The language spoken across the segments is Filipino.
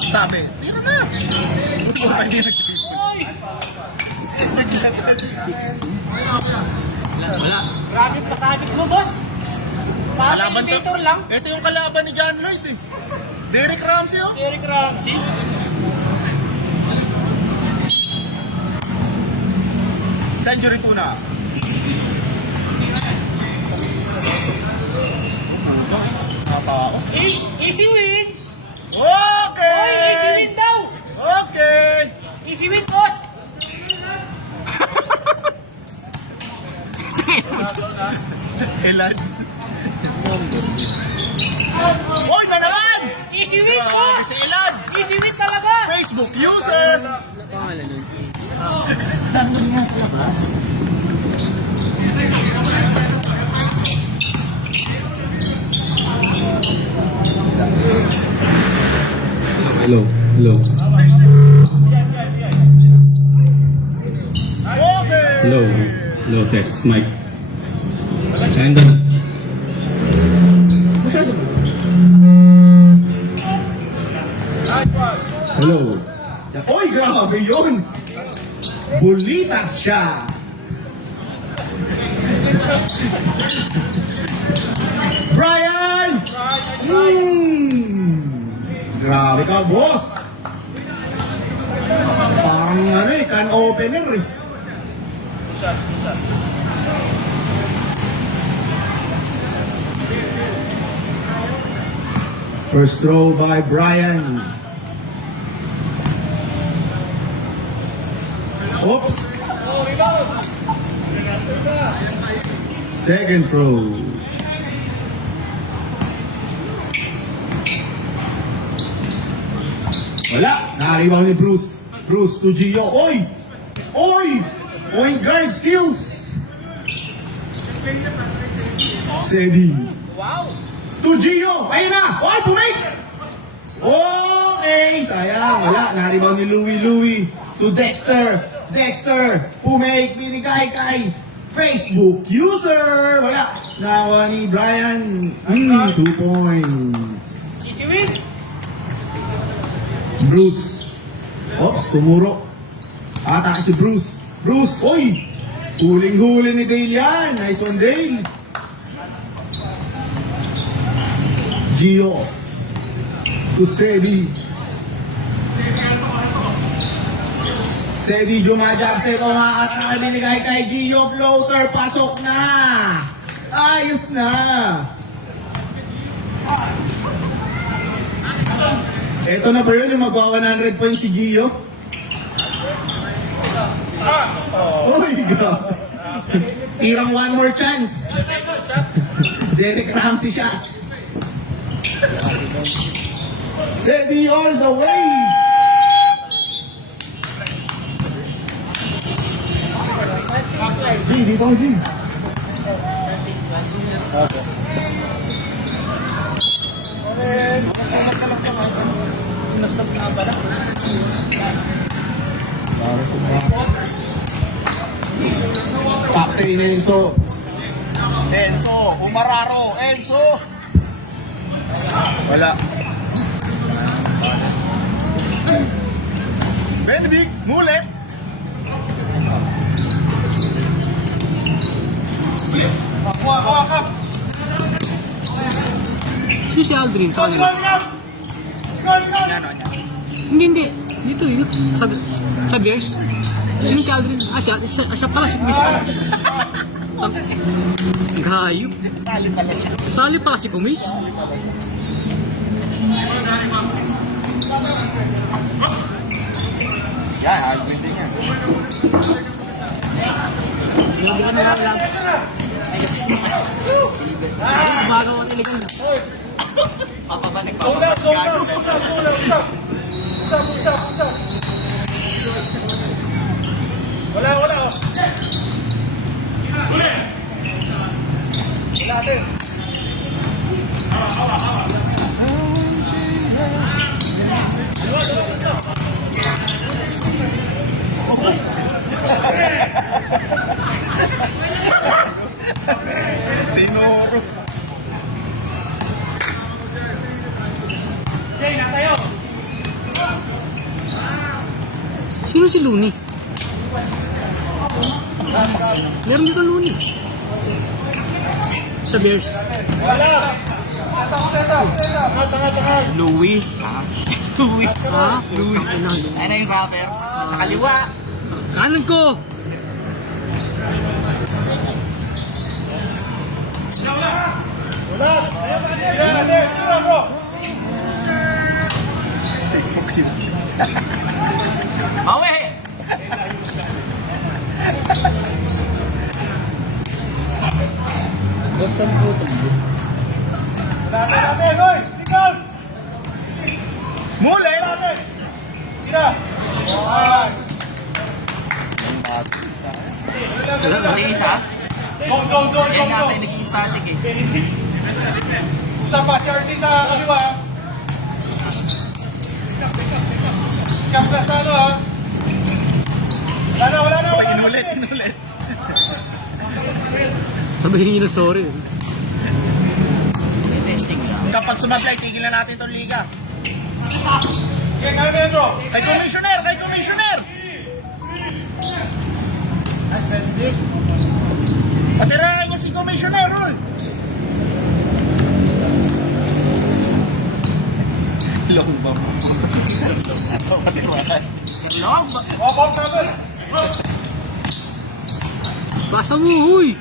Sabi, tira na! Wala. Grabe pasabit mo, boss. Parang Kalaban to. elevator lang. Ito yung kalaban ni John Lloyd eh. Derek Ramsey oh. Eric Ramsey. Century tuna. Nakatao. Easy win. Okay! Oy, easy win daw. Okay! Easy win, boss. Ilan? Oy, na naman! Easy win, Grabe boss. si Ilan! Easy win talaga. Facebook user! Wala pangalan nun. Hello, hello, Okay! hello, hello, test, mic. And hello. Oy, grabe yun! Bulitas siya! Brian! Grabe ka, boss! Parang ano eh, can opener eh. First throw by Brian. Oops. Second throw. Wala. Nakaribaw ni Bruce. Bruce to Gio. Oy! Oy! Point guard skills. Sedi. Wow. To Gio. Ayun na. Oy, pumake! Okay. Sayang. Wala. Nakaribaw ni Louie. To Dexter. Dexter. Pumake. Binigay kay Facebook user. Wala. Nawa ni Brian. 2 points. Easy win. Bruce. Ops, tumuro. Atake si Bruce. Bruce, oy! Huling-huli ni Dale yan. Nice one, Dale. Gio. To Sedi. Sedi jumajab sa umaatake. Binigay kay Gio. Floater. Pasok na. Ayos na. Ito na ba yun yung magwa 100 points si Gio? Oh my God! Tirang one more chance. Derek Ramsey shot. Sedi all the way. Dito, dito. Nastop na pala. Captain Enzo. Enzo, Umararo. Enzo. Wala. Benedict, mulit. Kuha ka. Si Aldrin sa kanila. Hindi. Dito yun. Sa Bears. Sino si Aldrin? Siya pala si Kumish. Gayo. Sali pala si Kumish. Yan, hagwin din yan. Hindi ka na lang. Umaga ko niligan na. Wala. Natin. Dinoro. si Looney? Meron dito Looney. Sa Bears. Louie. Louie. Ha? Louis. Ano yung rapper? Sa kaliwa. Kanan ko! Bawi! Mulit! Pati isa? Yan nga tayo nag-i-static eh. Usap pa, si RC sa kaliwa. Camp na sa ano ha. Wala na. Inulit. Sabihin niyo na sorry. May testing siya. Kapag sumablay, tigilan natin itong liga. Okay, kaya Pedro. Kay Commissioner! Patirahan niya si Commissioner, Rul! Long ba mo? Patirahan. Long! Walk natin. Basa mo, huy!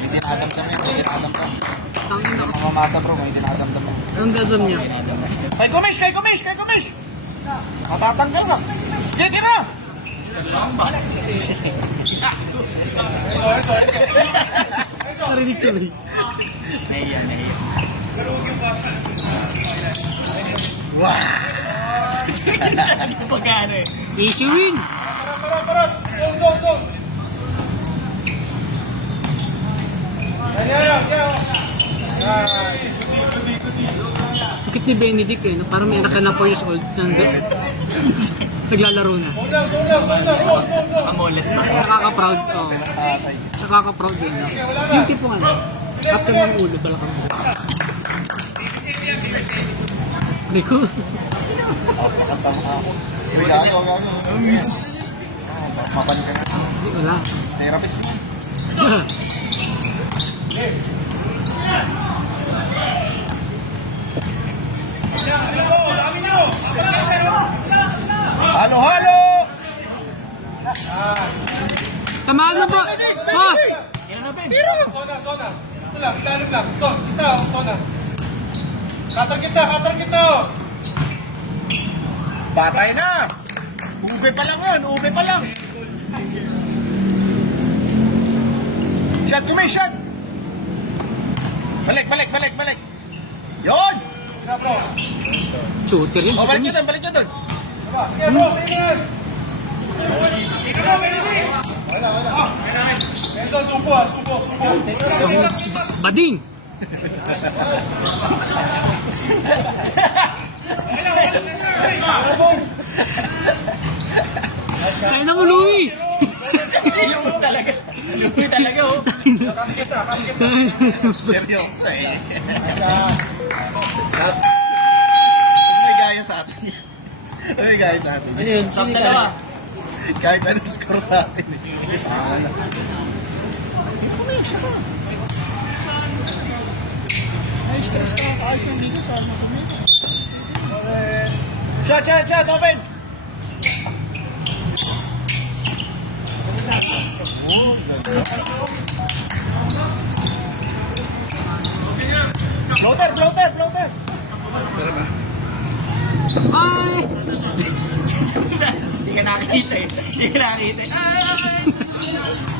May dinadamdam yan, may dinadamdam. Tangin na. Mamamasa bro, may dinadamdam. Anong gagawin niya? Kay Commish! Matatanggal na! Sige na! Narinig tuloy. Naiya. Pagkano eh. Easy win! Parang. Go. Yan. Ikit ni Benedict eh, no? Parang may anak ka na 4 years old. Naglalaro na. Go. Amulet pa. Nakaka-proud. Oh. Nakaka-proud din. No? Yung tipong ano, after ng ulo, balakang ulo. Rico. Pakasama ako. Gago. Jesus. Mapan ka na. Wala. Therapist mo. Halo! Tamaan na ba? Boss! Yan na, Ben. Zona. Ito lang, ilalim lang. Zona. Katar kita. Patay na! Ube pa lang yun, Shot, Kumish, shot! Balik! Yun! Shooter yun. O, balik nyo dun! Sige bro, sige na. Ito, subo. Bading! Kaya na mo, Louie! Louie talaga oh. Kami kita. Seryoso eh. Huwag may gaya sa atin. Ayun, Top dalawa. Kahit anong score sa atin. Ay, stress ka. Ayos yung liga sa ano kami. Shot, open! Floater! Ay! Hindi ka nakakita eh.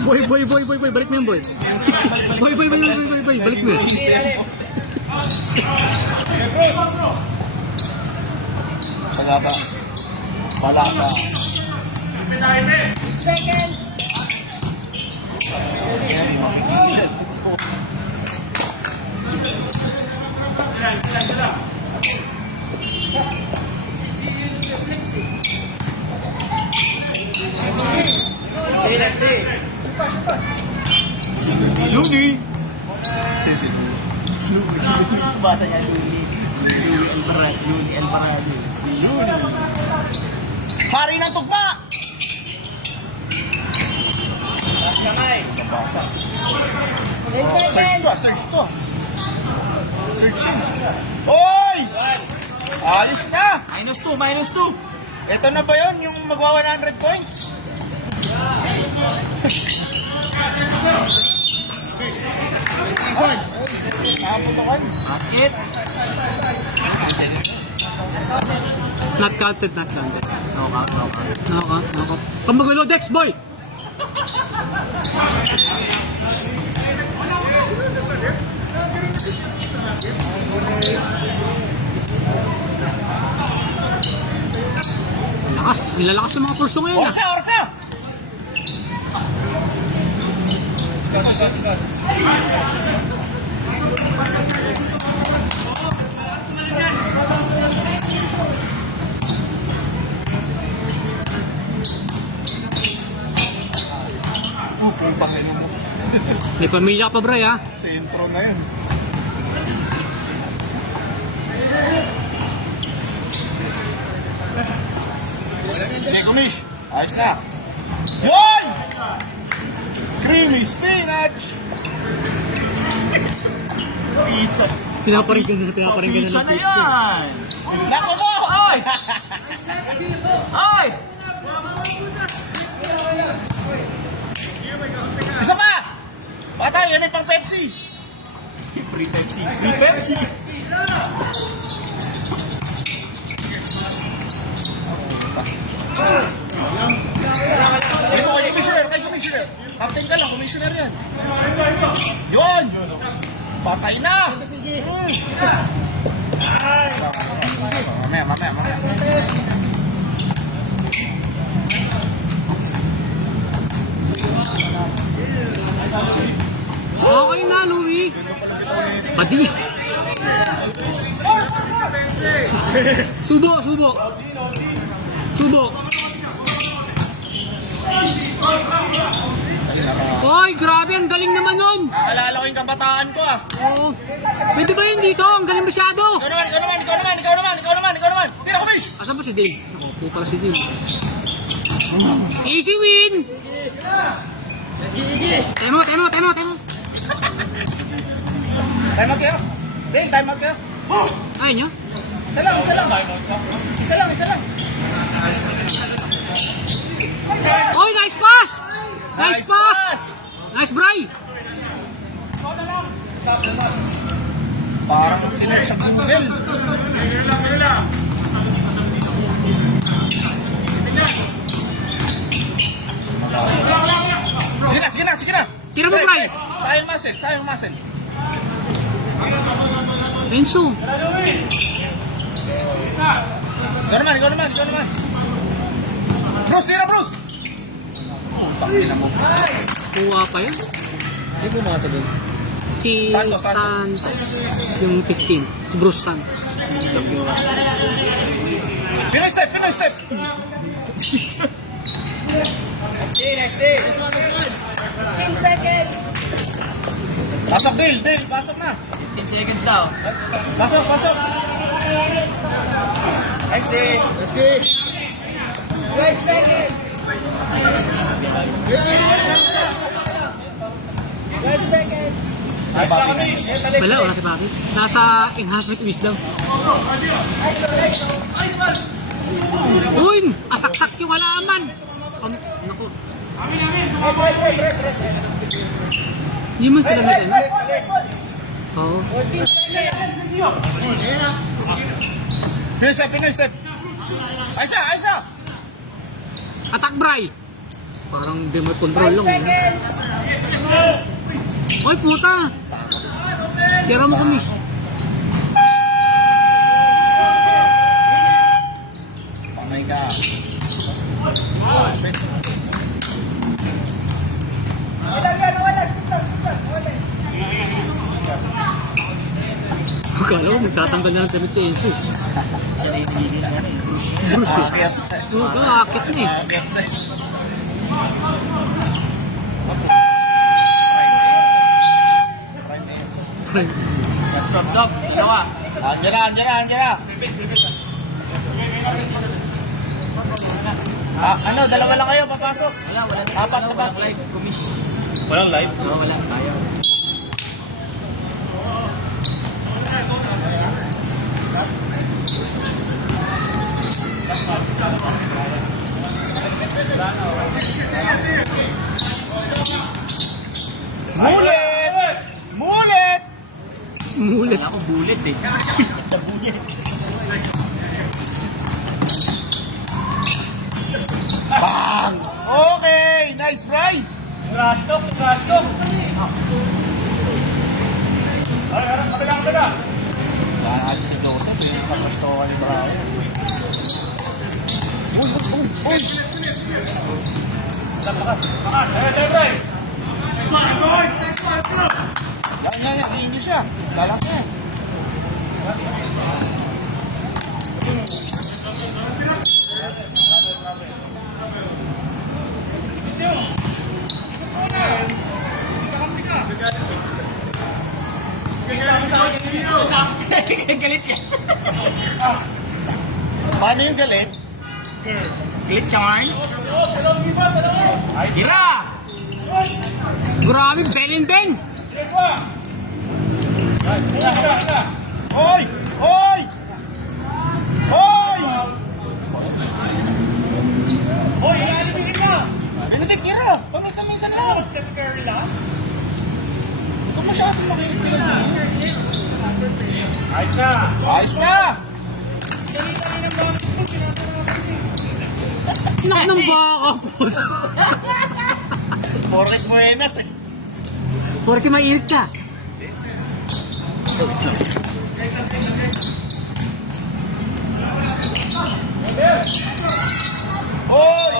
Boy, balik mo yan, boy. Boy, balik mo yan. Sagasa. Palasa. Louie. Sensitive. Basa niya Louie. Louie Alvarado. Hari ng tugma! Search to. Search yun. Hoy! Alis na! -2. Ito na ba yun? Yung magwa 100 points? Nakaputukan. Basket. Not counted, not counted. No. Pambagulo, Dex, boy! Nilalakas ng mga pulso ngayon. Orsa! Putang ina mo. May pamilya ka pa, Bray, ha? Sentro na yun. Hindi, Kumish. Ayos na. Yun! Creamy spinach! Pinaparinggan na ng pizza. Nako ko! Ay! Ay! Isa pa! Bata, yan ay pang Pepsi. Free Pepsi. Ay mo, kay Commissioner. Captain ka lang, Commissioner yan. Yun! Patay na! Mamaya. Okay na, Louie. Padi. Subo. Oy, grabe, ang galing naman nun. Naalala ko yung kabataan ko ah. Oo. Pwede ba yun dito? Ang galing masyado. Ikaw naman. Tira, Kumish! Asan ba si Dave? Ako, pala si Dave. Easy win! Temo. Time out kayo. Dale, time out kayo. Ay, nyo? Isa lang. Oy, nice pass! Nice, Bray! Parang sinerge sa Google. Sige na. Tira mo, Bray. Sayang muscle. Enzo. Ikaw naman. Bruce, tira Bruce! Pangina mo. Kuha pa yun. Sino bumasa doon? Si Santos. Yung 15. Si Bruce Santos. Pinoy step! Next day. 15 seconds. Pasok, Dale. Pasok na. 10 seconds daw. Pasok. Next day. 12 seconds. 12 seconds. Wala si Bobby. Nasa enhancement wisdom. Uy! Asaksak yung halaman! Naku. Hindi man sila nag-ano? Oo. Pinoy step. Ayos na. Attack, Bray! Parang remote control lang. Oy, puta! Tira mo kami. Panay ka. Akala ko, magtatanggal na ng damit si Enzo. Bruce eh. Akit. Oo, akit na eh. Sob. Dalawa. Andiyan na. Ano, dalawa lang kayo, papasok. Wala. Apat na bus. Kumish. Walang live. Oo, wala. Tayo. Mulit! Mulit! Mulit. Wala ako bullet eh. Bang! Okay! Nice, Bry! Trash talk, trash talk. Ay, kabila. Wala kasi si Joseph, yung kapastokan ni Brian. Uy! Sige, Bray. Yan, iinyo siya. Lalas na yan. Galit ka. Paano yung galit? Galit ka man? Tira! Grabe, bang bang. Hoy! Hoy! Hoy! Hoy, ilalibihin na. Benedict, tira! Paminsan-minsan lang! Step Curry lang. Ito masyadong makinig ka na. Ayos na. Ayos na! Nak ng baka po. Porek Buenas eh. Porque mainit ka. Hoy!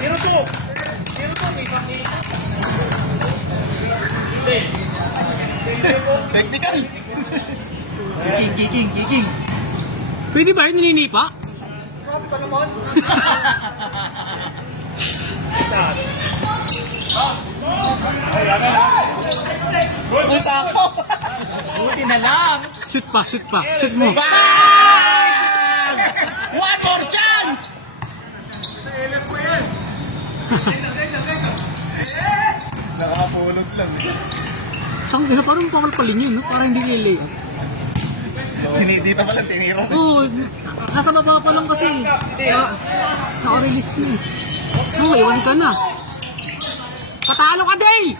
Tiro to. Technical! Kicking. Pwede ba rin nininipa? Grabe ka naman. Uy, sakto! Buti na lang. Shoot pa. Shoot mo. Bang! One more chance! Nakapulot lang. Tang ina, parang pamalpalin yun, no? Parang hindi nilay. Dito pala tinira. Oo, nasa baba pa lang kasi. Naka-release na eh. Oo, iwan ka na. Patalo ka, Day!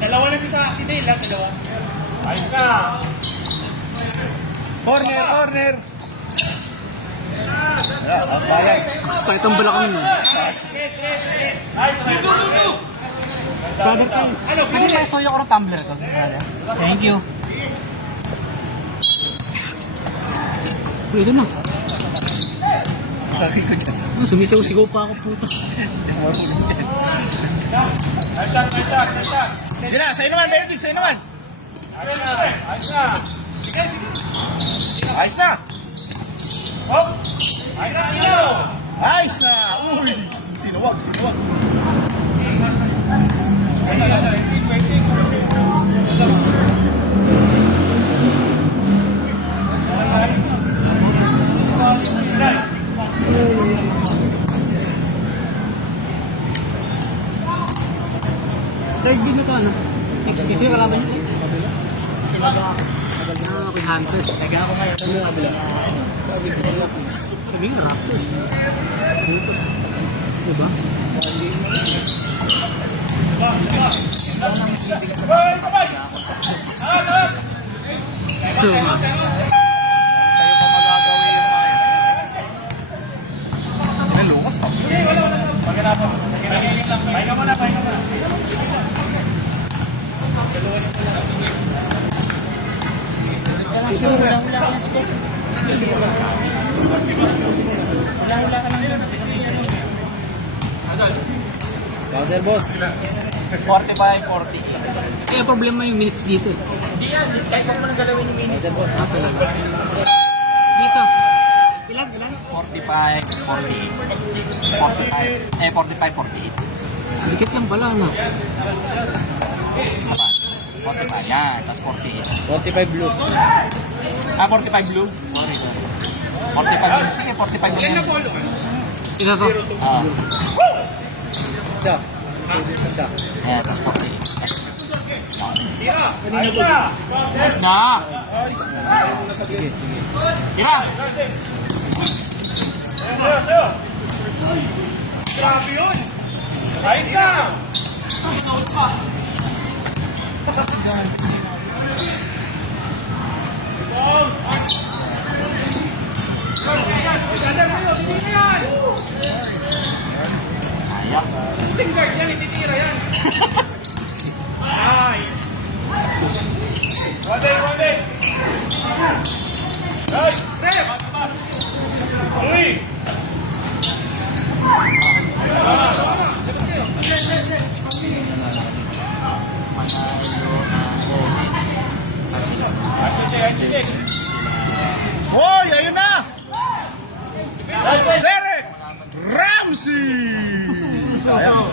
Dalawa na si Dale lang, dalawa. Ayos na. Corner! Balance. Sakit ang balakang mo. Brother, pwede na isoy ako ng tumbler ko. Thank you. Pwede na. Sabi ko dyan. Sumisaw-sigaw pa ako, puta. Nice shot. Sige na, sa'yo naman, Benedict, sa'yo naman. Ayos na. Ayos na! Hop. Ayos na, ilaw. Ayos na! Uy! Sinuwag. Third game na to, ano? XP, sino kalaban niyo? Sila ba? Ako'y Hunter. Taga ako ngayon. Ano yung kabila? Sabi nga, Raptors. Diba? So, Sa'yo pa magagawin yung mga yan. Lukas na. Pagkatapos. Pahinga mo na. Buzzer boss. 45-40. kaya problema yung minutes dito. Hindi yan. Kahit mo nang galawin yung minutes. Dito. Ilan? 45-48. Dikit lang pala, ano? Isa pa. 45. Yan. Tapos 48. 45 blue. 45 blue. Sorry. 45 minutes. Sige, 45 minutes. Ito to. Isa. Isa. Ayan, tapos 48. Nice na! Tira! Grabe yun! Ayos na! Sitting guard yan, ititira yan. Nice. One day. Right, step. Uy. Hoy, ayun na! Derek Ramsey! Sayang.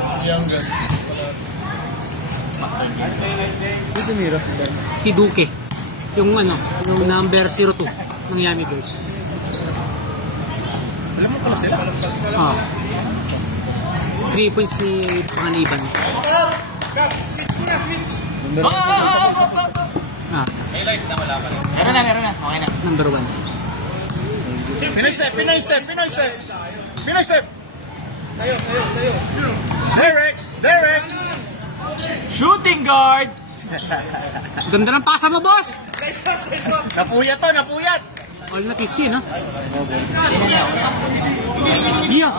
Si Duque. Yung number 02 ng Yami Girls. Alam mo pala sila. Ah. 3 points si Panganiban. Ah, Meron na. Okay na. number 1. Pinoy step. Derek! Shooting guard! Ganda ng pasa mo, boss! Napuyat. All na 50, no? Yeah.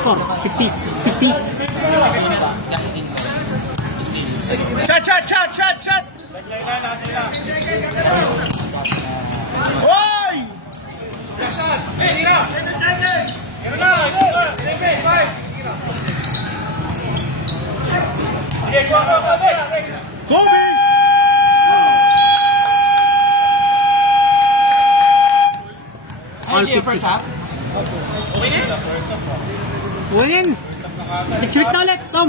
Score, 50. 50. Shot! Hoy! Tira! Meron na! Sige, 5! Sige, go! Kobe! All Ay, 50. first half. Win! Shoot na ulit, Tom!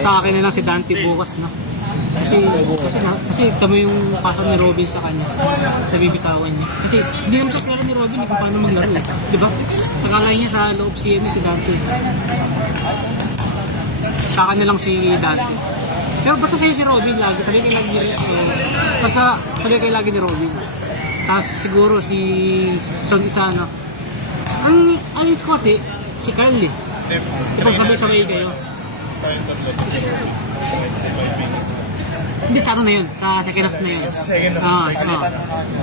Sa akin na lang si Dante bukas, no? Kasi kami yung pasok ni Robin sa kanya sa bibitawan niya. Kasi hindi naman sa klaro ni Robin kung paano maglaro eh. Diba? Nakalay niya sa loob si Dante. Sa akin na lang si Dante. Pero basta sa'yo si Robin lagi. Sabi kayo lagi ni Robin. Tapos siguro si Son Isano. Ang ko kasi si Carl eh. Kapag sabay-sabay kayo. Hindi, sa ano na yun? Sa second half na yun.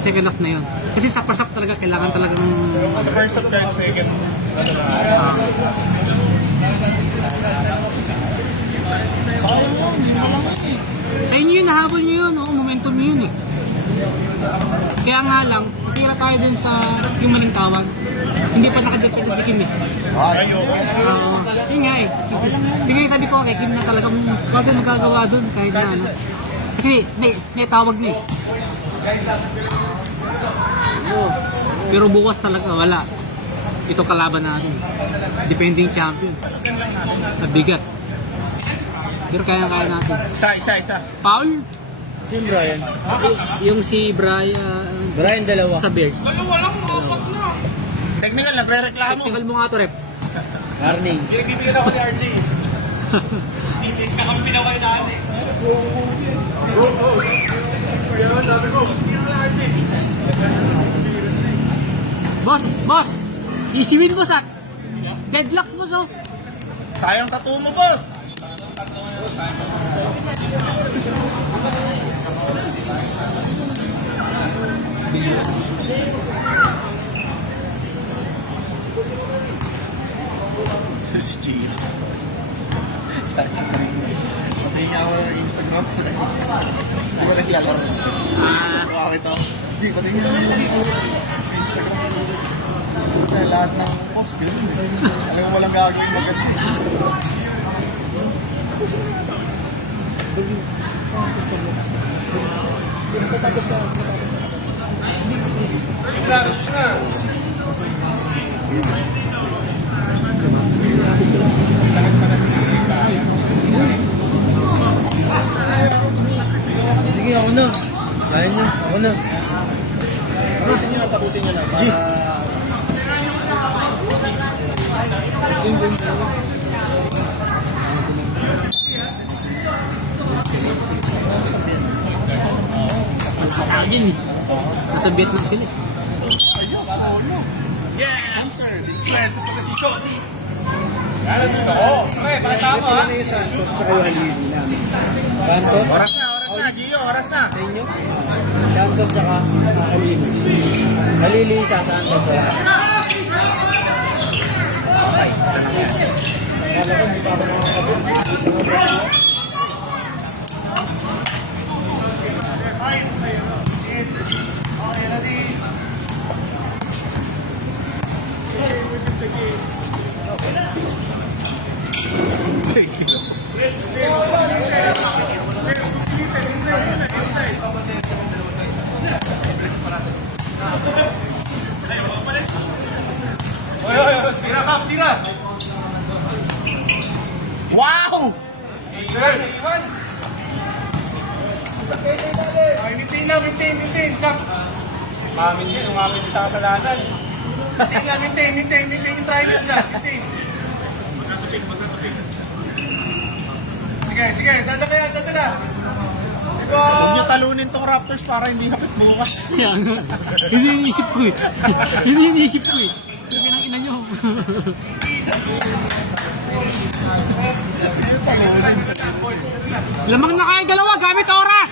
Second half na yun. Kasi sa first half talaga, kailangan talagang... Sa first half kahit second. Sa inyo yun, nahabol nyo yun. Momentum nyo yun eh. Kaya nga lang, masira tayo dun sa yung maling tawag. Hindi pa nakadepende si Kim eh. Yun nga eh. Yung sabi ko kay Kim na talagang wag na magagawa dun kahit na ano. Kasi tawag na eh. Pero bukas talaga wala. Ito kalaban natin. Defending champion. Nabigat. Pero kaya natin. Isa. Foul? Si Brian. Yung si Brian dalawa. sa Bears. Technical, nagre-reklamo. Technical mo nga to, rep. Warning. Bibigyan ako ni RJ. Hindi ka kami pinaway na RJ. Kaya sabi ko, hindi ako na RJ. Boss! Easy win, boss ah! Deadlock, boss oh! Sayang tattoo mo, boss. Si Gio. Pati niya ako ng Instagram. Hindi ko naglalaro. Bakit ako? Hindi, pati niya ako ng Instagram. Lahat ng post, gano'n eh. Alam mo walang gagawin maganda. Sige, ako na. Kaya nyo, ako na. Tapusin nyo na, tapusin nyo na. Para... Ayun eh. Nasa Vietnam sila eh. Yes! Swerte pala si Cody. Yan ang gusto ko. Okay, bata mo ha. Ano yung Santos sa kayo halili na? Santos, Oras na, Gio, oras na. sa inyo? Santos tsaka Halili. Halili isa, Santos wala. Kala ko, hindi pa ako nakakabot. Tira, Kap, tira. Wow! Ay, maintain, Kap. Mamin yan, umamin din sa kasalanan. Maintain yung triangle dyan. Maintain. Sige, dadala. Huwag nyo talunin tong Raptors para hindi hapit bukas. Kaya nga. Hindi iniisip ko eh. Hindi iniisip ko eh. Pero kinang ina nyo. Lamang na kayo dalawa, gamit oras!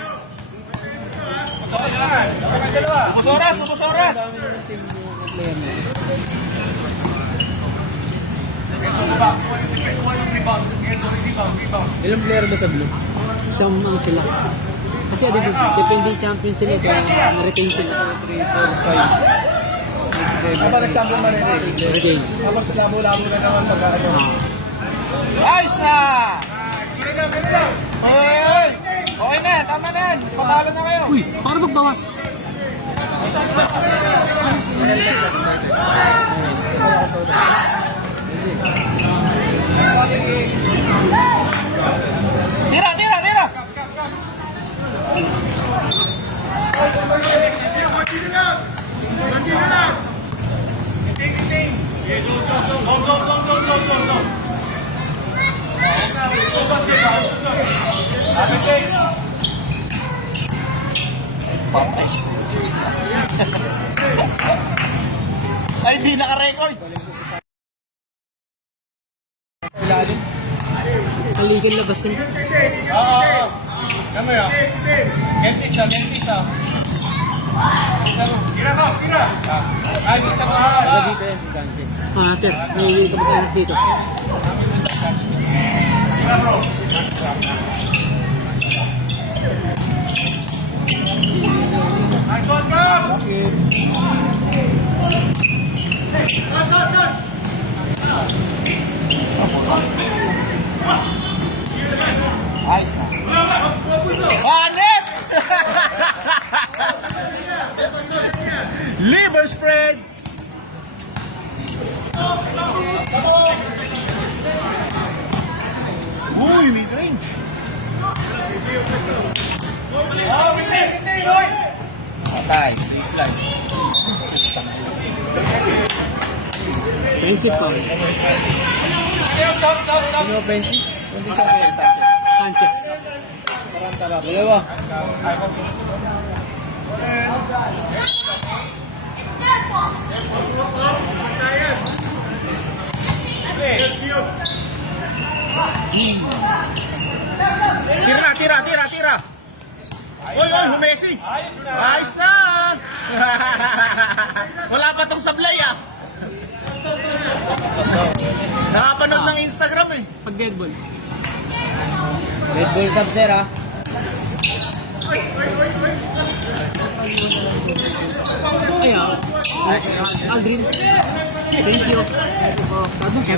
Ubus oras! Ilang player ba sa blue? Isang ang sila. Kasi defending champion sila, kaya na-retain sila. 3, 4, 5, 6, 7, Kapag nagsample marinig. Retain. Tapos labo-labo na naman pag-ano. Ah. Ayos na! Hoy! Okay na, tama na yan. Patalo na kayo. Uy, para magbawas. Tira! Patay. Ay, di naka-record. Sa ligan labas nila. Oo. Kami ah. Gentis ah. Tira, Kap, tira. Ay, isa mo Wala ba? dito yan si Sanchez. Ah, sir, naiwi ka ba dito? Tira, bro. Nice one, Kap. Ayos na. Hanep! Liver spread! Uy, mid-range. Oh, maintain, oy. Patay, baseline. Offensive foul. Stop. Sino offensive? Kundi sa akin. Sanchez. Dalawa. Tira! Oy, humesi! Ayos na! Wala pa tong sablay ah! Nakapanood ng Instagram eh. Pag dead ball. Red Bull sub, sir, ha? Ay, Aldrin. Thank you. Sabi mo, kaya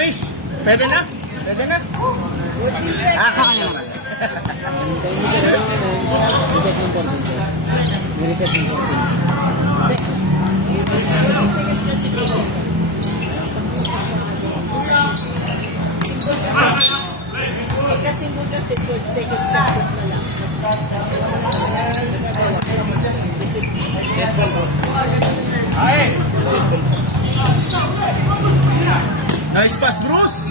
Mish! Pwede na? Pwede na? Ah, kaya na. Hintayin mo dyan yung reset ng 14, sir. May reset ng 14. Kasi second second na lang. Nice pass, Bruce!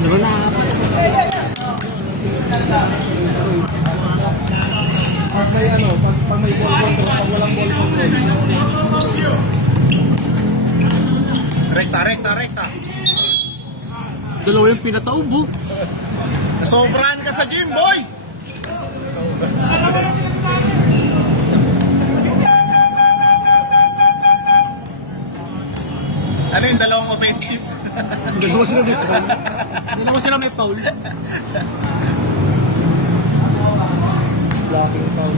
Diba na? Pag may pag may ball control, pag walang ball control. Rekta. Dalawa yung pinataubo. Nasobrahan ka sa gym, boy! Ano yung dalawang offensive? Dalawa sila may foul. Dalawa sila may foul. Blocking foul.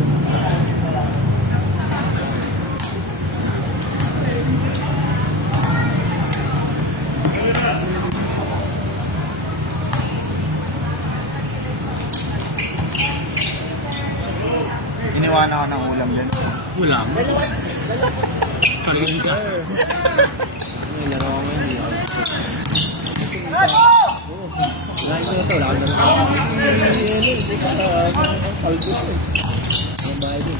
Iniwanan ako ng ulam din. Wala mo. Sariling gas. May laro ko ngayon. Lahat ko na to. Wala ko na rin. Hindi ka kalbus eh. Ang bahay din.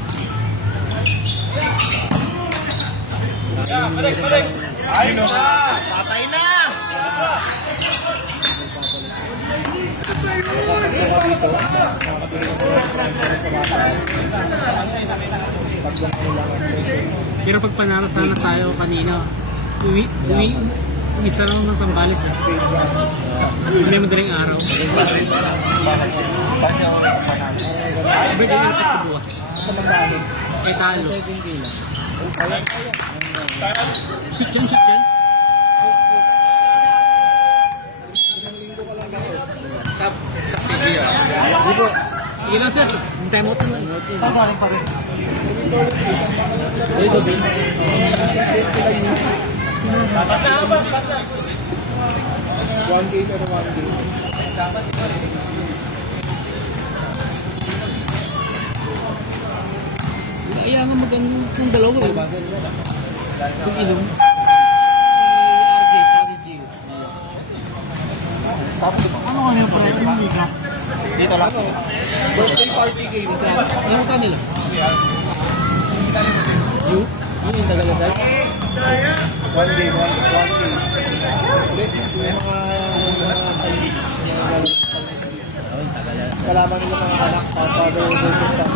Ayos na! Patay na! Pero pag panalo sana tayo kanina, isa lang ng Sambales. Hindi mo daling araw. Bakit ako panalo? Sabi din yung ito buwas. Eh talo. 7K lang. Shoot yan. Sige lang sir, hintay mo ito. Dito din. Basta. 1K pero 1K. Kaya nga magano yung dalawa eh. Yung ilong. Si RJ sa si Gio. Ano nga yung proyekto ng liga? Dito lang. Birthday party game. Ano ka nila? Yun yung Tagalasal. 1K. Ulit, yung mga Chinese. Kalaman nila mga anak, father versus son.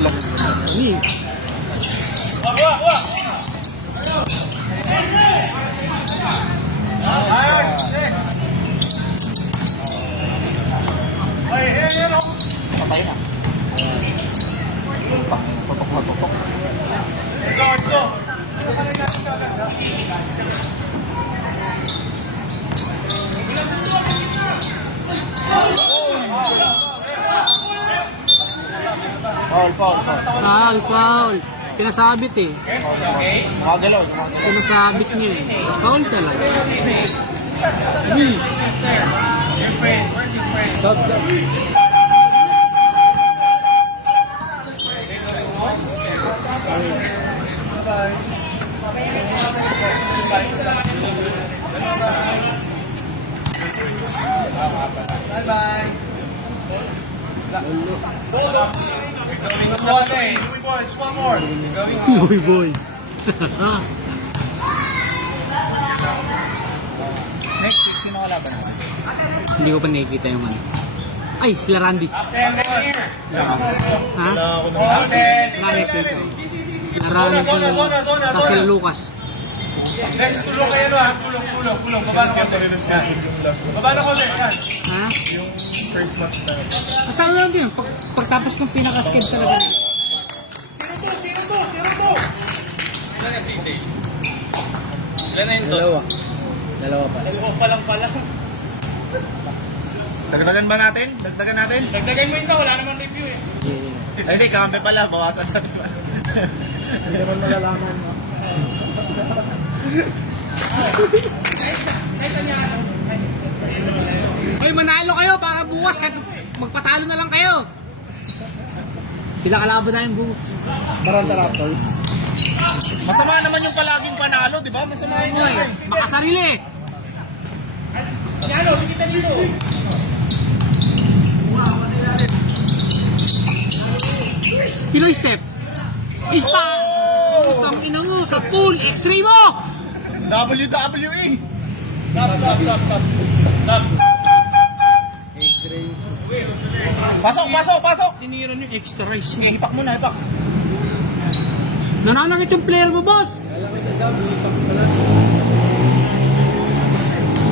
Hindi. Patay na. Tutok. Foul. Pinasabit eh. Magalaw. Pinasabit niya eh. Foul talaga. Uy boy. Next week, sino kalaban naman? Hindi ko pa nakikita yung ano. Ay, sila Randy. Ha? Next week. Sila Randy. Tapos sila Lucas. Next, tulong kayo ha. Tulong. Babano konti. Babano konti. Yan. Ha? Yung first match na. Asal lang din. Pagtapos ng pinaka-sked talaga. Sino to? Ilan na si Dale? Ilan na yung Dalawa pa. Dalawa pa lang pala. Dagdagan ba natin? Dagdagan mo isa, wala namang review eh. Ay, hindi, kampe pala. Bawasan natin. Hindi naman malalaman mo. Hoy, manalo kayo para bukas kahit magpatalo na lang kayo. Sila kalaban na yung bukas. Maranta Raptors. Masama naman yung palaging panalo, di ba? Masama yun. Hoy, makasarili. Ano, kita dito. Pinoy step. Ispa! Utang ina mo, sa pool, x-ray mo! WWE! Pasok! Tinira niyo extra rice. Sige, hipak muna, hipak. Nananakit yung player mo, boss!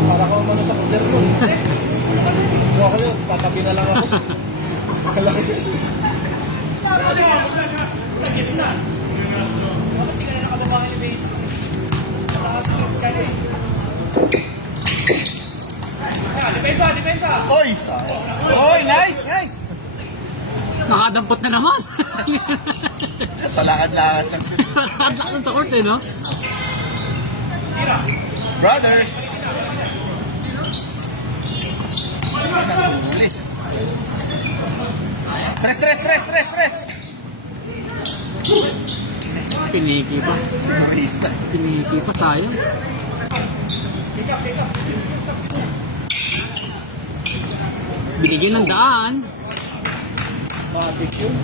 Para ka umano sa order ko. Huwag kayo, tatabi na lang ako. Kalaki. Sa gitna. Bakit hindi ka na nakababangan ni Bate? Nakatilis ka na eh. Depensa! Oy! Oy, nice! Nakadampot na naman! Talakad-lakad lang. Nakadampot sa court eh, no? Brothers! Bilis. Tres! Piniki pa. Sigurista. Piniki pa, sayang. Binigyan ng daan. Matik yun.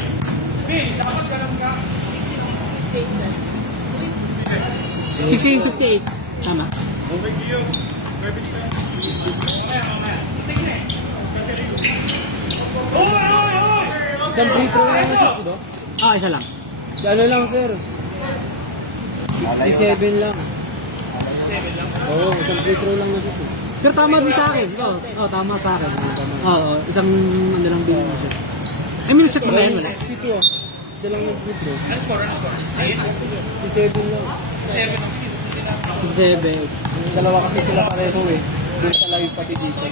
1658. Tama. Isang free throw lang na shot, diba? Ah, isa lang. Si ano lang, sir? Si 7 lang. Oo, isang free throw lang na shot. Pero tama din sa akin. Oo, tama sa akin. Oo, isang ano lang din mo siya. I mean, shot mo ba yan? Wala. 62 ah. Isa lang yung free throw. Ano score? Si 7 lang. Si 7. Yung dalawa kasi sila pareho eh. Doon sa live pati dito.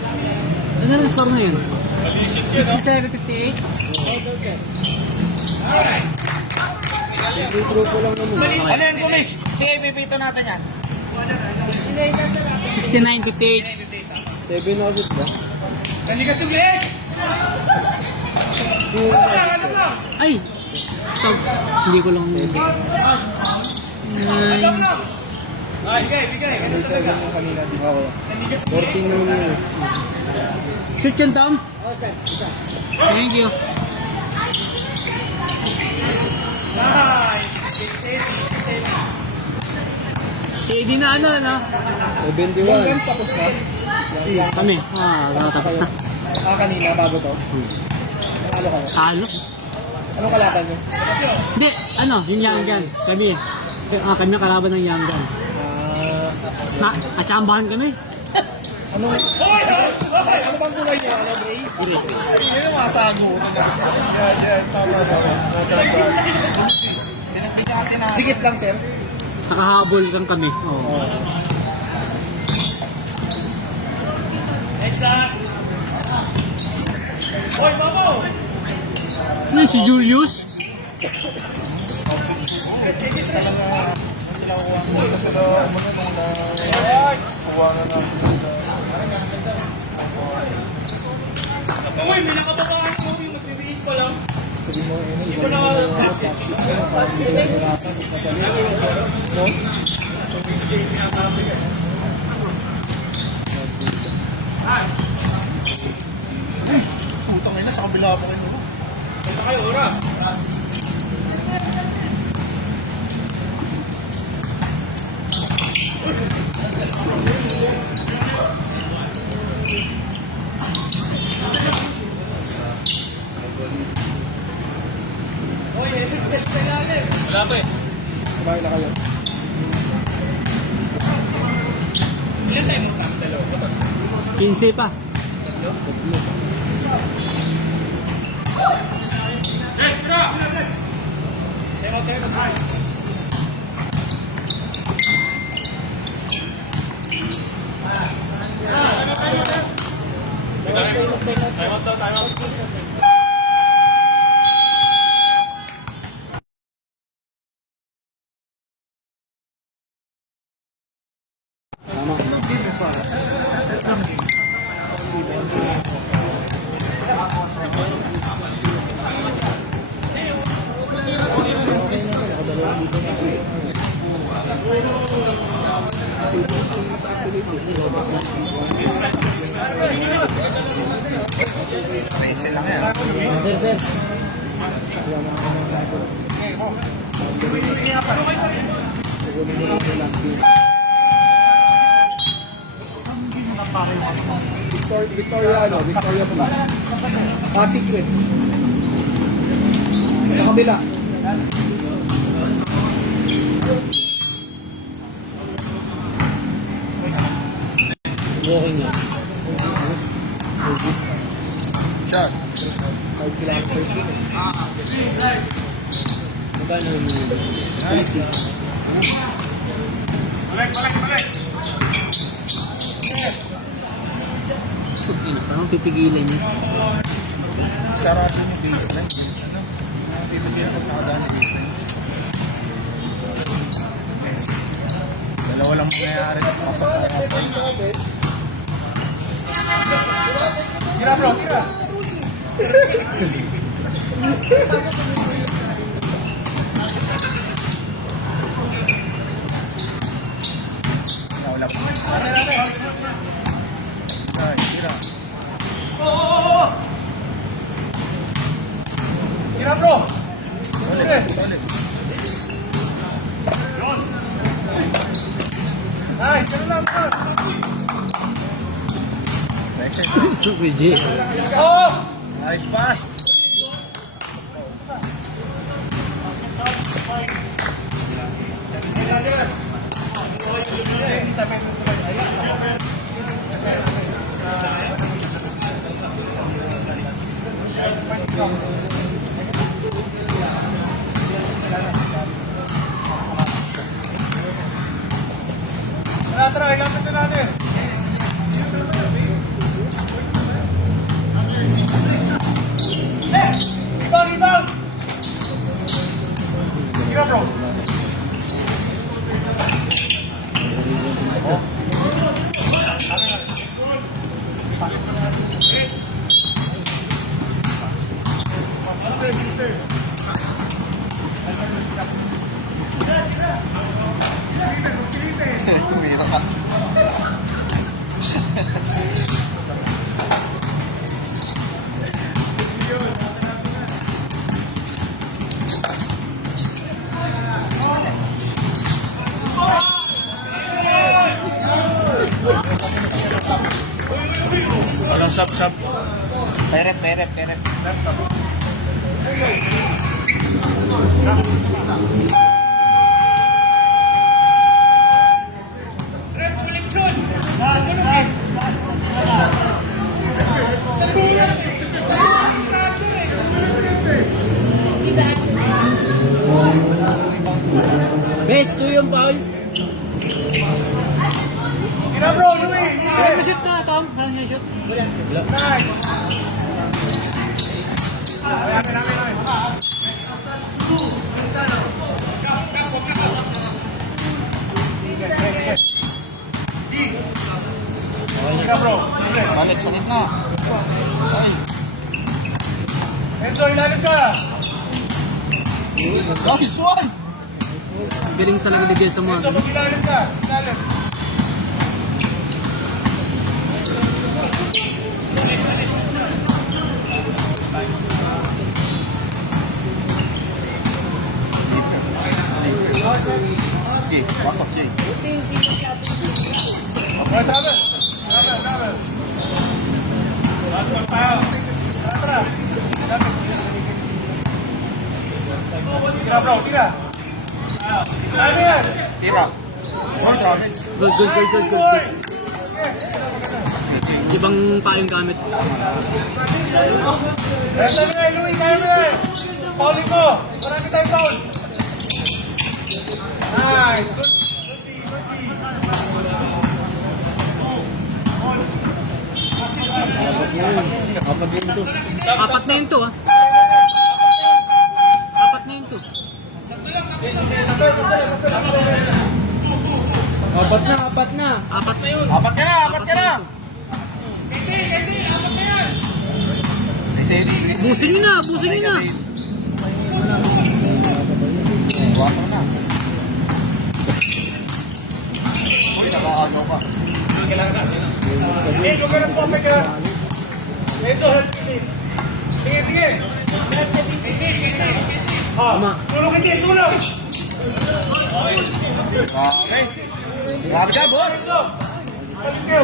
Ano na score ngayon? 67-58? Free throw ko lang naman. Ano yan, Kumish? Sige, pipito natin yan. 69-58. 7 na kasi ba? Dali ka sumlik! Ano lang? Ay! Stop. Hindi ko lang... Bigay. May 7 yung kanina, di ba ako? 14 naman yun. Shoot yun, Tom. Thank you. Si Eddie na ano, ano? 71. Yung guns tapos na. Kami. Nakatapos na. Kanina, bago to. Ano kayo? Talo. Anong kalaban nyo? Hindi, ano, yung Young Guns. Kami. Kami ang kalaban ng Young Guns. Katsambahan kami. Ano bang kulay nyo? Ano, Bray? Yun yung mga sago. Pinagbigyan kasi na. Dikit lang, sir. Nakahabol lang kami. Oo. Hoy, Babo! Ano yun, si Julius? Uy, may nakababaan ko yung magbibihis pa lang. Sabi mo, ano, Hindi ko na Putang ina, sa kabila pa kayo. Punta kayo, oras. Hoy, sa ilalim. Wala pa eh. Kumain na kayo. Ilan tayo mo tam? Dalawa. 15 pa. Extra! Time out. Send lang yan. Sir, sir. Victoria pa. Secret. Sa kabila. Walking nga. Shot. 5 kilometers din. Magkano yung Nice. Parang pipigilan niya. Sarado yung baseline. Ano? Pipilihan pag nakadaan yung baseline. Dalawa lang mangyayari na pasok na ako. Tira bro, tira! Wala pa. Natin! Ay, tira. Tira bro! Ulit. Nice, tira lang bro! Legit. Oh! Nice pass! Tara, ilapit na natin. Rebound! Tira bro! Tumira ka. Anong shop? Peret. Best, 2 yung foul. Tira bro, Louie! Parang na-shoot na, Tom. Parang na-shoot. Nice! Tira bro, balik sa gitna. Enzo, ilalim ka! Nice one! Galing talaga ni Biel sa mga. Enzo, mag-ilalim ka! Ilalim! Sige, pasok Jay. Okay, travel! Tara! Tira bro, tira! Ano yan? Tira! More travel! Good. Ibang paing gamit. Resta mo na, Louie, kaya mo yan! Paulin mo! Marami tayong foul! Nice! Good Apat na yun to, ah. Apat na yun to. Apat na. Apat na yun. Apat ka na! Busin nyo na. Water na. Uy, nakaano ka. Hey, lumayan po, Pega. Enzo, help me. Tingin. Tulong itin, tulong. Okay. Grabe ka, boss. Balik kayo.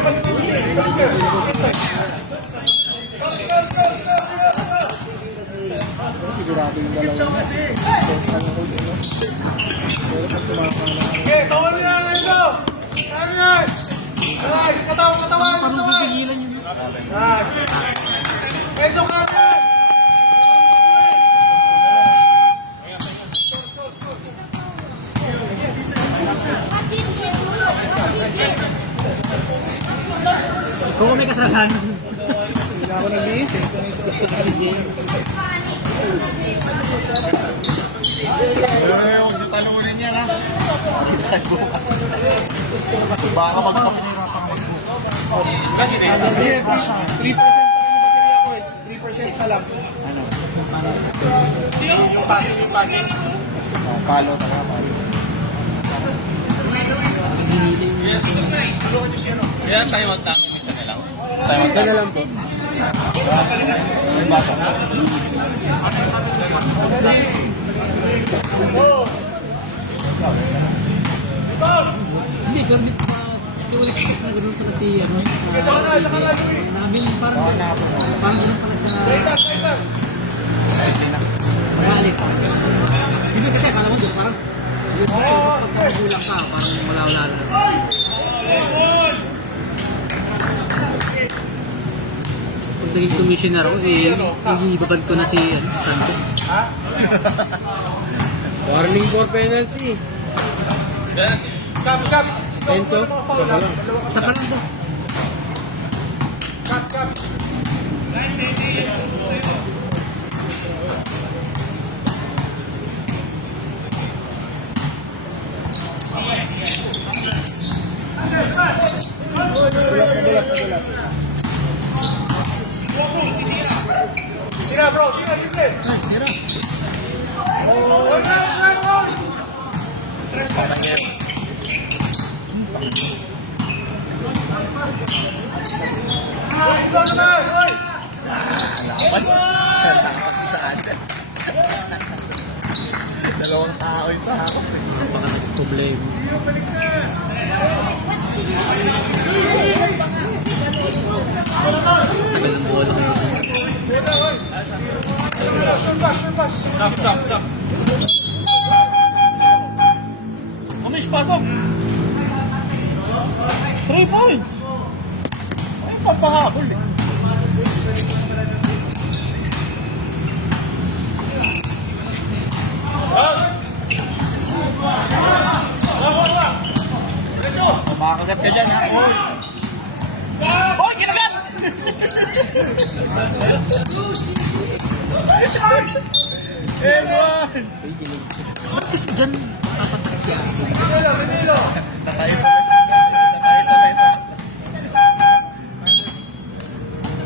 Sigurado yung dalawa. Okay, tawal mo yan, Enzo. Ano yan? Nice, katawan. Parang pipigilan yun. Nice. Enzo, kanan. Kung may kasalanan. Hindi ako nag-iis eh. Huwag niyo talunin yan ha. Kita tayo bukas. Baka magpapinirapan ako. Kasi 3% pa yung baterya ko eh. 3% pa lang. Ano? Yung passing. Palo talaga, palo. Kaya tayo magtama isa na lang. Isa na lang po. May bata. Hindi, pero di pa expect na gano'n pala si ano. Namin parang gano'n pala sa galit. Hindi kasi akala mo doon parang pagkakagulang ka, parang wala-wala lang. Pag naging commissioner ako, ibabad ko na si Sanchez. Warning for penalty. Kap. Enzo, Isa pa lang po. Kap. Tira, bro. Tira. Laban. Takot-isaan. Dalawang tao yung sa hakot. Baka nag-problema. Tagal ng bola kayo. Stop. Amish, pasok! 3 points! Ay, pampahabol eh. Makagat ka dyan ha. Oy! Oy! Kinagat! Edward! Ba't kasi dyan papatak siya? Nakait.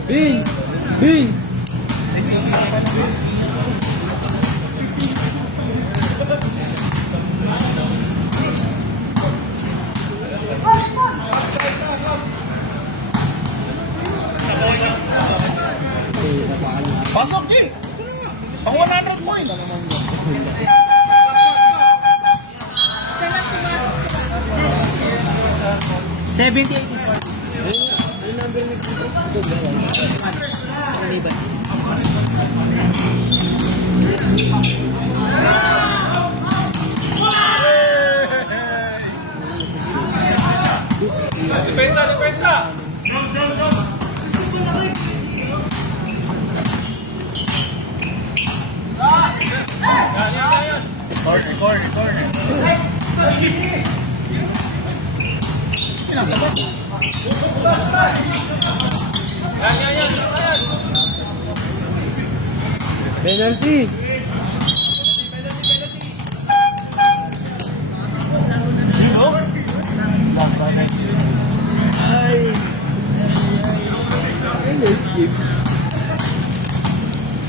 Bing! Pasok, G! Pang 100 points! Depensa. Corner. Pinasagot. Yan. Penalty!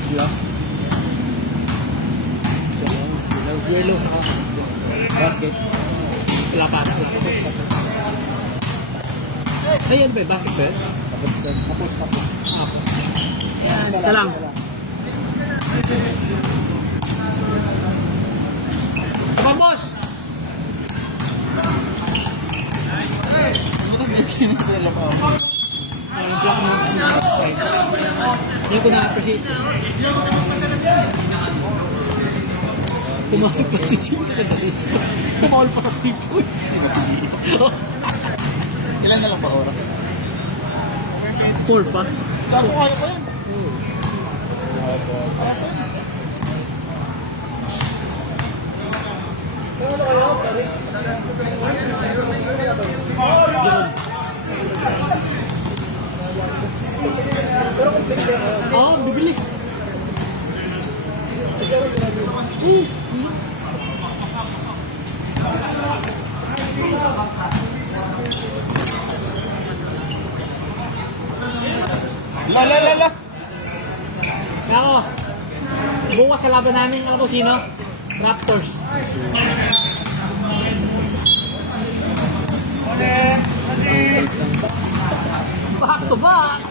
Dito? Yellow sa basket. Wala pa. Ayan ba? Bakit ba? Tapos. Yan, isa lang. Saba, boss! Sinasala pa ako. Walang block na outside. Hindi ko na-appreciate. Pumasok pa si Jim ka diretso. Bumawal pa sa 3 points. Ilan na lang pa oras? 4 pa. Gago kaya pa yan. Oo, bibilis. La. Ako, bukas kalaban namin, alam mo sino? Raptors. Back to back!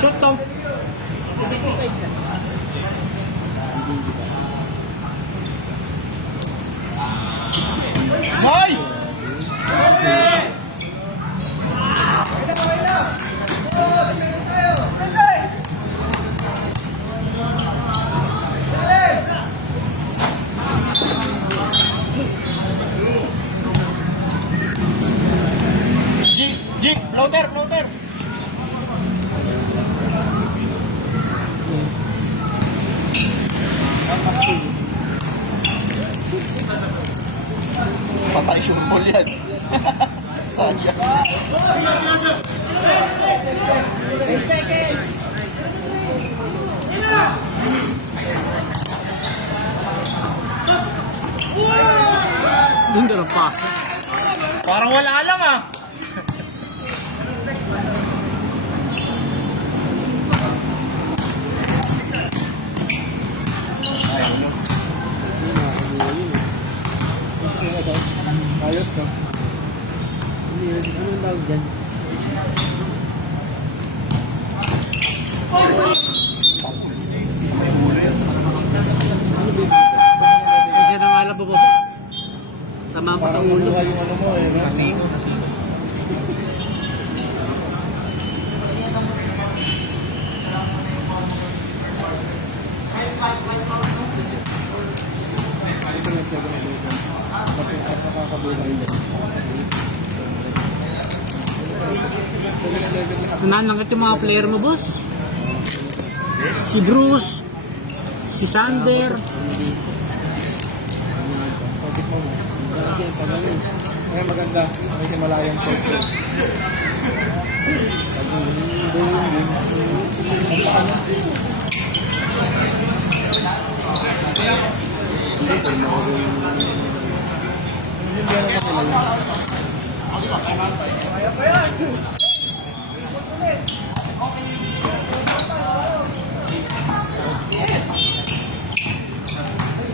Shoot to. Nice! G, floater. Patay yung ball yan. Sayang. 10 seconds. Ganda ng pass. Parang wala lang ah. Ayos ka. Anong tawag dyan? Hindi siya namalab po. Tama mo sa ulo. Yung ano mo eh. no? Kasino. Ito yung second edition. Mas nakakabuhay yun. Nanangit yung mga player mo, boss. Si Bruce, si Sander. Kaya maganda. Kasi malayang shot.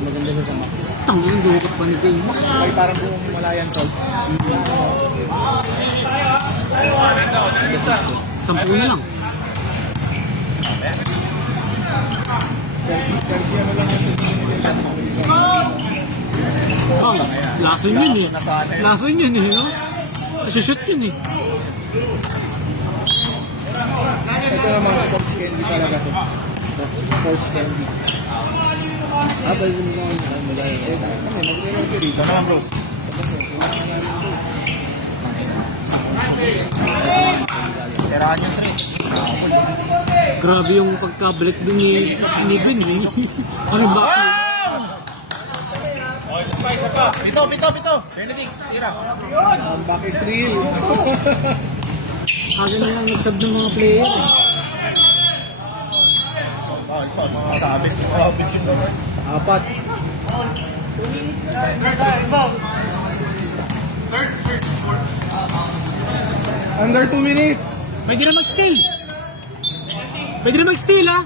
Maganda siya sa max. Tangin ang dugot pa ni Bay. May parang buong malayan salt. 10 na lang. Ano lang yung simulation. Bang, lason yun eh. Lason na sana yun. Lason yun eh, no? Shoot yun eh. Ito naman sports candy talaga to. Sports candy. Abal mo naman ang malayan. Kami, nagre-review dito. Ito naman bros. Tirahan yung 3. Grabe yung pagka-break dun ni Ben eh. Ano ba? Pito. Benedict, tira. Ang back is real. Kaya na lang nagsab ng mga player eh. Mga sabit. Sabit yun naman. Apat. Under 2 minutes. Pwede na mag-steal. Pwede na mag-steal ah.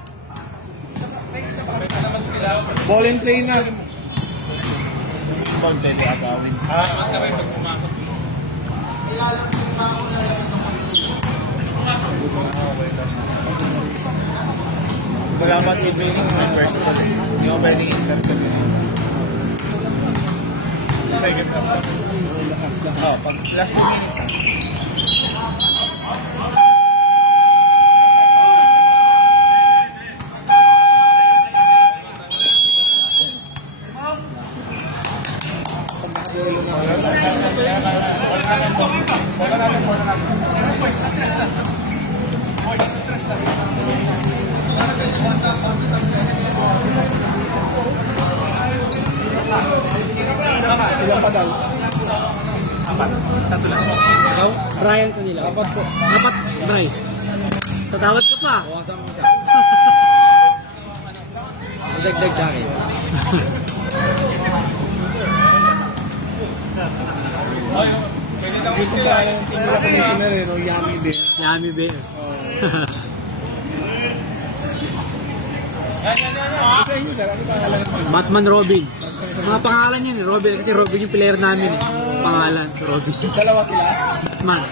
Ball and play na. Content agawin. Pagkamat yung training, may first ball eh. Hindi mo pwedeng intercept eh. Sa second half. Oo, pag last 2 minutes ah. Ilan pa daw? Ikaw? Brian ko nila. Apat po. Apat, Bri. Tatawad ka pa. Bukasan ko isa. Dagdag sa akin. Gusto ba yung tingin sa commissioner eh, no? Yummy din. Yummy Bear. Sa inyo sir, ano pangalan ng Batman Robin. Mga pangalan yan, Robin. Kasi Robin yung player namin. Pangalan, Robin. dalawa sila? Batman.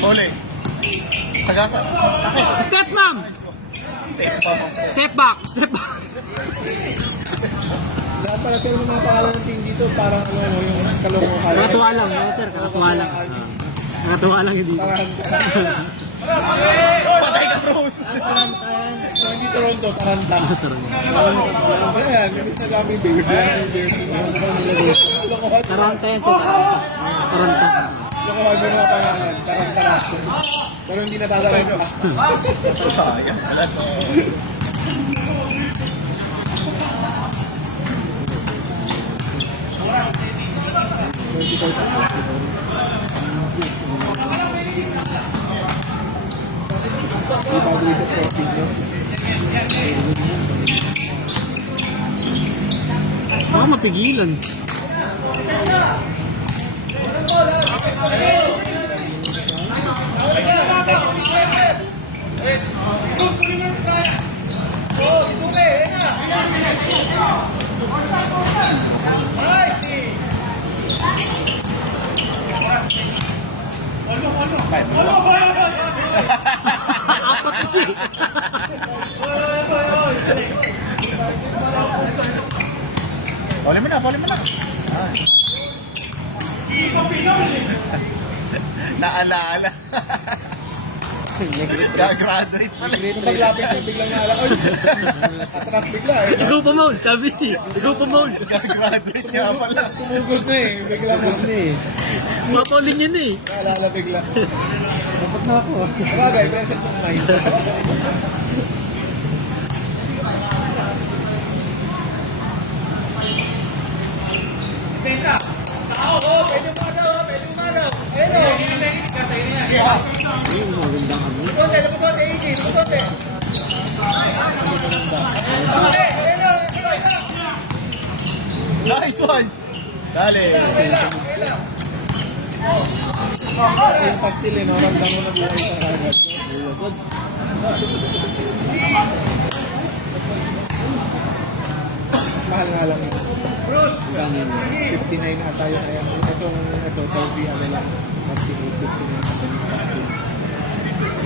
Ole. Tagasa. Step ma'am! Step pa mo. Step back! Step back! Lahat pala sir, mga pangalan ng team dito, parang ano, yung kalokohan. Kakatuwa lang, no, sir. Kakatuwa lang. Kakatuwa lang yung dito. Patay ka, bros! Hindi Toronto, Taranta. Ayan, ganit na kami bears. Taranta yan, sir. Taranta. Lokohan mo mga pangalan, Taranta. Pero hindi natatalan pa. Sayang pala to. Di bago isa profit mo. Baka mapigilan. Apat kasi. Pali mo na, pali mo na. Naalaala. Gagraduate pala. Paglapit niya, biglang naala. Oy, atras bigla eh. Ikaw pa Maul, sabi niya. Ikaw pa Maul. Gagraduate niya pala. Sumugod na eh. Biglang na eh. Mapaulin niya na eh. Naalala bigla. Dapat na ako. Bagay, presence of mind. Nice one! Dali! Yung pastil eh, no? Ramdam mo na buhay sa kagad. Mahal nga lang yun. Bruce! 59 na tayo ngayon. Ito, Toby, ano lang. 58, 59 na tayo yung pastil.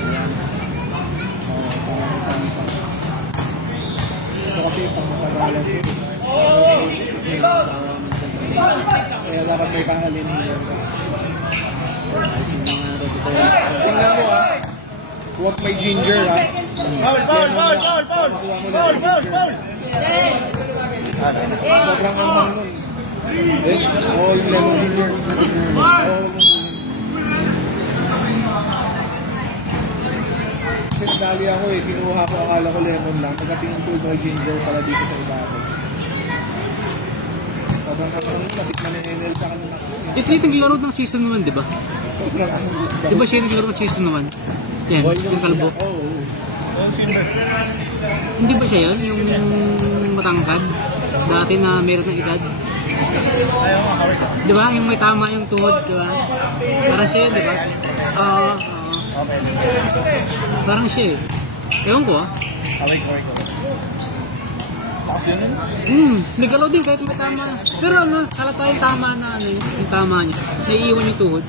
Ayan. Parang isang pa. Ito kasi pang matagalan yun. Kaya dapat may pangalin yun. Tingnan mo ah. Huwag may ginger ah. Foul! Sobrang anghang nun. Oo, yung lemon ginger. Kasi dali ako eh, kinuha ko, akala ko lemon lang. Pagkatingin ko may ginger pala dito sa ibabaw. Sobrang anghang nun, natikman na yung NL sa kanina. Ito yung naglaro ng season 1, di ba? Sobrang anghang. Di ba siya yung naglaro ng season 1? Yan, yung kalbo. Oo. Hindi ba siya yun? Yung matangkad? Dati na meron ng edad? Ayaw nga, kawin ko. Di ba? Yung may tama yung tuhod, di ba? Parang siya, di ba? Oo. Okay. Parang siya eh. Ewan ko ah. Kawin ko. Lakas ganun. Nagalaw din kahit may tama. Pero ano, halata yung tama na ano yung tama niya. Naiiwan yung tuhod.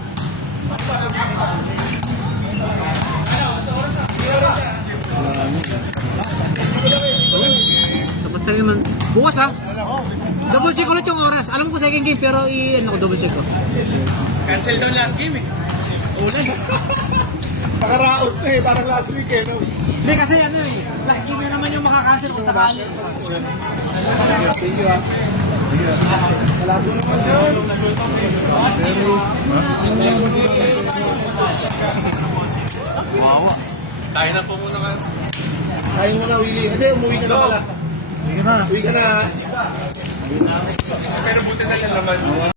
Dapat tayo naman. Bukas ha. Double check ulit yung oras. Alam ko second game pero ano ko double check ko. Cancel down last game eh. Ulan. Pakaraos na eh, parang last week eh. No? Hindi kasi ano eh, last game na naman yung makakancel kung sakali. Thank you ah. Malabo naman yun. Wawa. Tayo na po muna ka. Kain mo na, Willie. Hindi, umuwi ka na pala. Uwi ka na. Uwi ka na. Pero buti na lang naman.